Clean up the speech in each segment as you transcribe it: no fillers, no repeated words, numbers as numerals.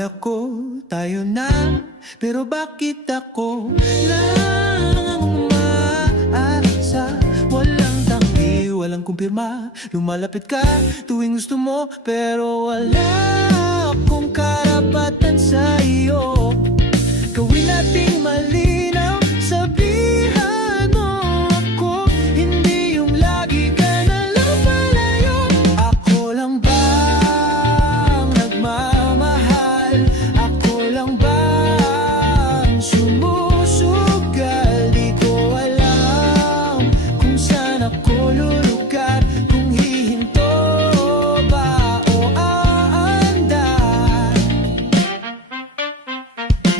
Akala ko tayo na, pero bakit ako lang ang umaasa? Walang tanggi, walang kumpirma. Lumalapit ka tuwing gusto mo, pero wala akong karapatan sa iyo. Gawin nating malinaw, sabihan mo ako, hindi yung lagi ka na lang palayo. Ako lang bang nagmamahal? Ako lang bang sumusugal? Di ko alam kung saan ako lulugar, kung hihinto ba o aandar.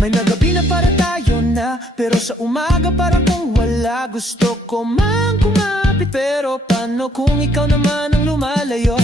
May nagabi na para tayo na, pero sa umaga para kung wala. Gusto ko mang kumapit, pero paano kung ikaw naman ang lumalayo?